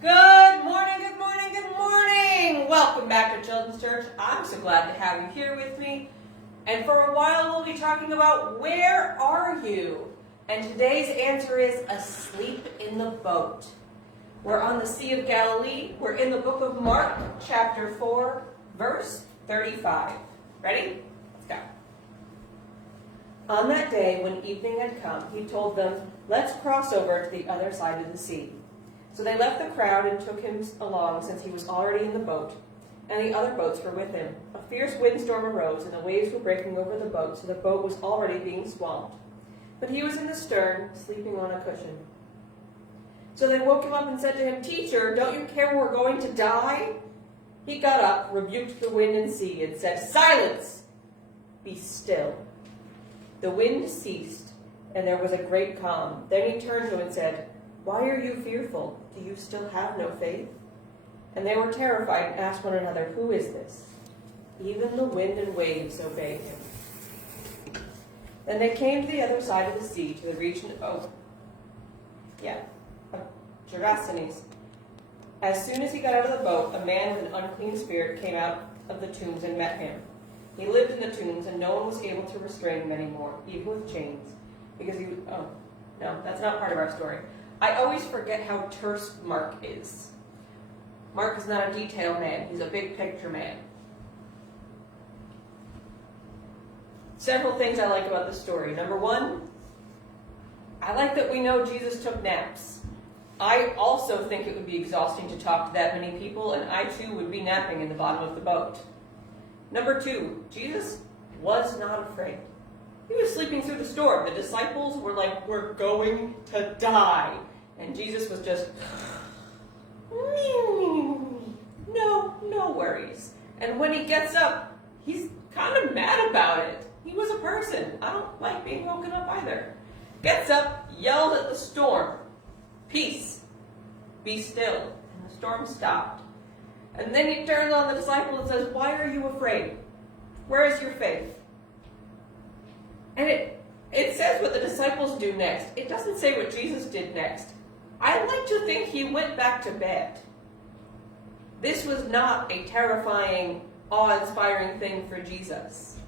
Good morning, good morning, good morning! Welcome back to Children's Church. I'm so glad to have you here with me. And for a while we'll be talking about where are you? And today's answer is asleep in the boat. We're on the Sea of Galilee. We're in the book of Mark, chapter 4, verse 35. Ready? Let's go. On that day, when evening had come, he told them, "Let's cross over to the other side of the sea." So they left the crowd and took him along, since he was already in the boat, and the other boats were with him. A fierce windstorm arose, and the waves were breaking over the boat, so the boat was already being swamped. But he was in the stern, sleeping on a cushion. So they woke him up and said to him, "Teacher, don't you care we're going to die?" He got up, rebuked the wind and sea, and said, "Silence! Be still." The wind ceased, and there was a great calm. Then he turned to him and said, "Why are you fearful? Do you still have no faith?" And they were terrified and asked one another, "Who is this? Even the wind and waves obey him." Then they came to the other side of the sea, to the region of Gerasenes. As soon as he got out of the boat, a man with an unclean spirit came out of the tombs and met him. He lived in the tombs, and no one was able to restrain him anymore, even with chains, because he was... Oh, no, that's not part of our story. I always forget how terse Mark is. Mark is not a detail man. He's a big picture man. Several things I like about the story. Number one, I like that we know Jesus took naps. I also think it would be exhausting to talk to that many people, and I too would be napping in the bottom of the boat. Number two, Jesus was not afraid. He was sleeping through the storm. The disciples were like, "We're going to die." And Jesus was just, no worries. And when he gets up, he's kind of mad about it. He was a person. I don't like being woken up either. Gets up, yelled at the storm, "Peace, be still." And the storm stopped. And then he turns on the disciple and says, "Why are you afraid? Where is your faith?" And it says what the disciples do next. It doesn't say what Jesus did next. I like to think he went back to bed. This was not a terrifying, awe-inspiring thing for Jesus.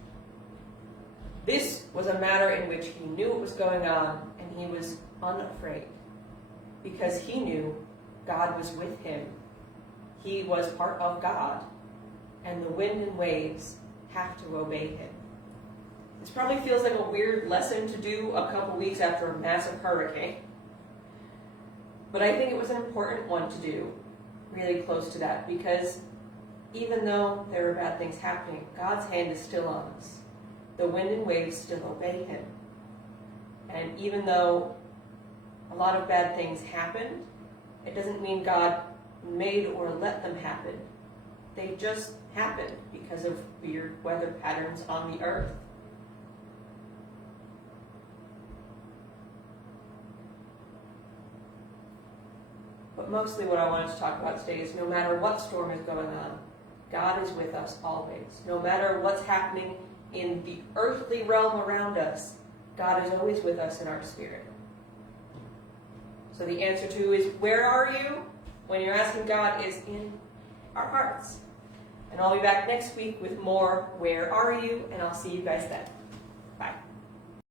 This was a matter in which he knew what was going on, and he was unafraid, because he knew God was with him. He was part of God, and the wind and waves have to obey him. This probably feels like a weird lesson to do a couple weeks after a massive hurricane. But I think it was an important one to do, really close to that, because even though there were bad things happening, God's hand is still on us. The wind and waves still obey him. And even though a lot of bad things happened, it doesn't mean God made or let them happen. They just happened because of weird weather patterns on the earth. But mostly what I wanted to talk about today is no matter what storm is going on, God is with us always. No matter what's happening in the earthly realm around us, God is always with us in our spirit. So the answer to is, where are you? When you're asking God, is in our hearts. And I'll be back next week with more Where Are You? And I'll see you guys then.